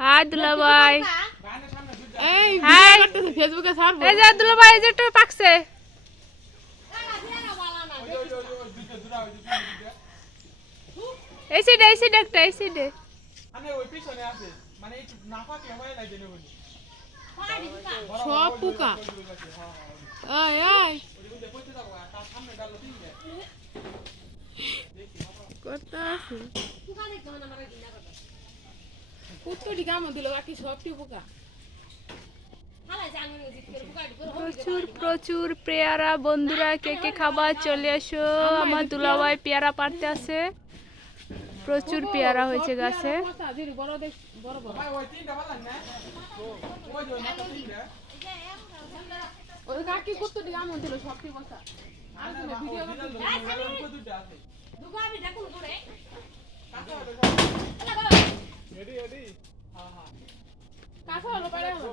high দুলা ভাই এই হাই ফেসবুকে ছাড়বো এই যে দুলা ভাই এই যে একটু পাকছে এই সাইডে একটা এই সাইডে সব পোকা এই এই করতে আছে কুত্তটি কামড় দিল বাকি সবটি পোকা প্রচুর প্রচুর পেয়ারা বন্ধুরা কে কে খাবার চলে আসো আমার দুলাভাই পেয়ারা পাড়তে আছে প্রচুর পেয়ারা হয়েছে গাছে বড় দেখ বড় বড় ওই কাকি কুত্তটি কামড় দিল সবটি পোকা আর তুমি ভিডিও করতে কাছে হলো বাইরে হলো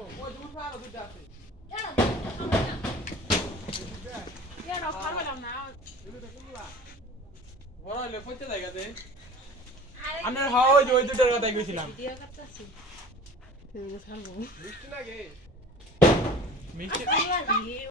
এরা খাওয়ালাম না বড় হলে পড়তে জায়গাতে আমরা হাওয়া ওই দুটার কথা কইছিলাম মিষ্টি লাগে মিষ্টি